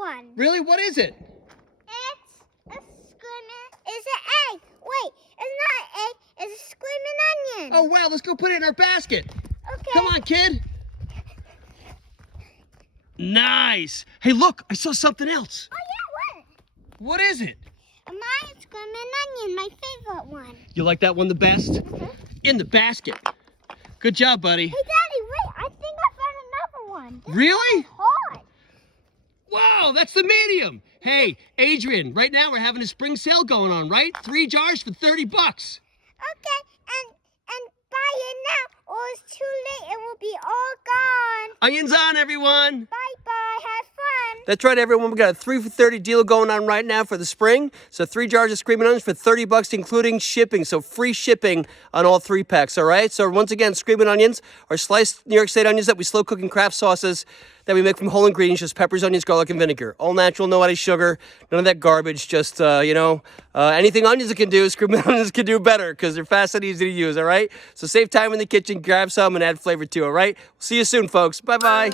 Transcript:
one. Really? What is it? It's a Screamin. It's an egg. Wait, it's not an egg. It's a Screamin' onion. Oh, wow. Let's go put it in our basket. Okay. Come on, kid. Nice. Hey, look. I saw something else. Oh, yeah, what? What is it? Mine's Screamin' onion, my favorite one. You like that one the best? Mm-hmm. In the basket. Good job, buddy. Hey, Daddy, wait. I think I found another one. This Really? one's hot. Wow, that's the medium. Hey, Adrian, right now we're having a spring sale going on, right? 3 jars for 30 bucks. Okay, and buy it now, or it's too late. It will be all gone. Onions on, everyone. Bye-bye. Have fun. That's right, everyone. We got a 3 for 30 deal going on right now for the spring. So 3 jars of Screamin' Onions for 30 bucks, including shipping. So free shipping on all 3 packs, all right? So once again, Screamin' Onions are sliced New York State onions that we slow cook in craft sauces that we make from whole ingredients, just peppers, onions, garlic, and vinegar. All natural, no added sugar, none of that garbage. Just, anything onions can do, Screamin' Onions can do better because they're fast and easy to use, all right? So save time in the kitchen, grab some, and add flavor too, all right? We'll see you soon, folks. Bye-bye.